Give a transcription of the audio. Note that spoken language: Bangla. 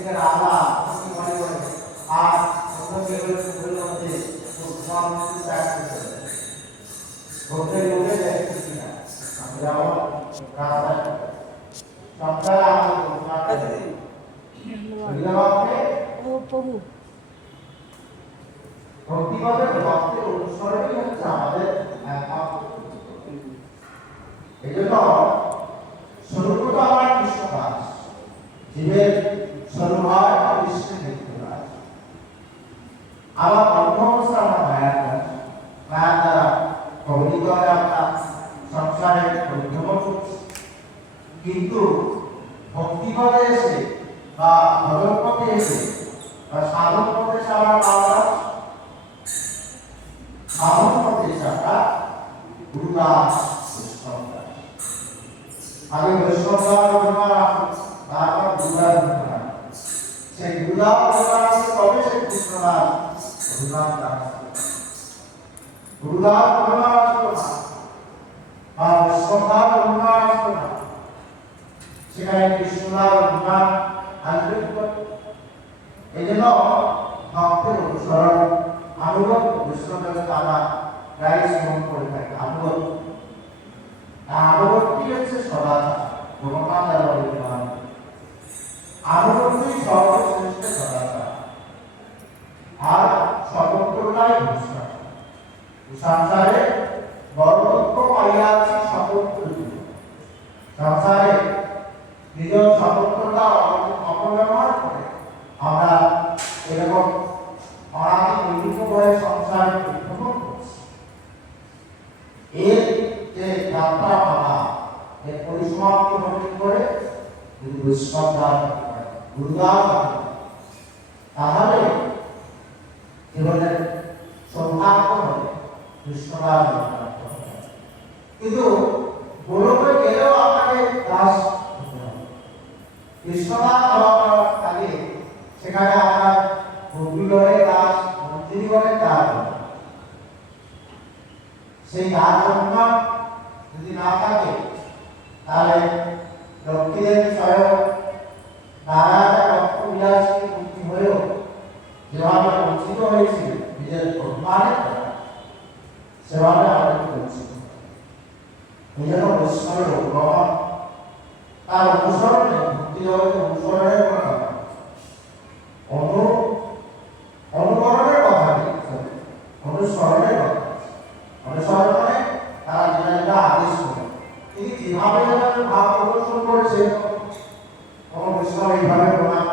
নিজেকে রাজা কি মনে করে আর অন্য কেউ মধ্যে সব কিছু ত্যাগ করতে ঘুরতে ঘুরতে দেখতেছি না আমরা রাস্তায় সপ্তাহে প্রভু ভক্তিভাবের ভক্তের অনুসরণই হচ্ছে আমাদের এই জন্য স্বরূপত আমার কৃষ্ণদাস জীবের স্বরূপ হয় কৃষ্ণের নিত্যদাস আমার অন্য অবস্থা আমার মায়ার দাস মায়ার দ্বারা কবলিত হয়ে আমরা সংসারে পরিভ্রমণ করছি কিন্তু ভক্তিপদে এসে বা ভজন পথে এসে বা সাধন পথে এসে আমরা পাওয়া সাধন পথে এসে আমরা গুরুদাস বৈষ্ণবদাস আগে বৈষ্ণবদাস তারপর গুরুদাস সেই গুরুদাস তবে সে কৃষ্ণদাস গুরুদাস দাস গুরুদাস গুরুদাস বা বৈষ্ণবদাস গুরুদাস সেখানে কৃষ্ণদাস গুরুদাস আসবে এই জন্য ভক্তের অনুসরণ আনুগত বৈষ্ণবকে আমরা প্রায় শ্রম করে থাকি আনুগত্যই হচ্ছে সদাচার ভগবান আনুগত্যই সর্বশ্রেষ্ঠ সদাচার আর স্বতন্ত্রতাই ভূষণ সংসারে বড়ত্ব পাইয়াছি স্বতন্ত্র সংসারে নিজের স্বতন্ত্রতা অপব্যবহার করে আমরা এরকম অনাদি বৈদিকভাবে সংসারে ভ্রমণ করছি এর যে যাত্রা পালা এর পরিসমাপ্তি হতে করে যদি বৈষ্ণবদাস গুরুদাস তাহলে জীবনের সৌভাগ্য হবে কৃষ্ণদাস কিন্তু গোলকে গেলেও আপনাকে দাস হতে হবে কৃষ্ণদাস হওয়ার আগে সেখানে আপনার ভক্তিগণের দাস মন্ত্রীগণের দাস সেই দাস সম্মান যদি না থাকে তাহলে লক্ষ্মীদেব স্বয়ং নারায়ণ রক্ত বিলাসী মুক্তি হয়েও যেভাবে বঞ্চিত হয়েছিল নিজের অভিমানের সেভাবে আমাদের বঞ্চিত এই জন্য বৈষ্ণবের গ্রহণ তার অনুসরণে ভক্তি জগতে অনুসরণের কথা অনুকরণের কথা নেই অনুসরণের কথা অনুসরণ মানে তারা যেটা যেটা আদেশ করে তিনি যেভাবে ভাব প্রদর্শন করেছে কোনো বৈষ্ণব এইভাবে প্রমাণ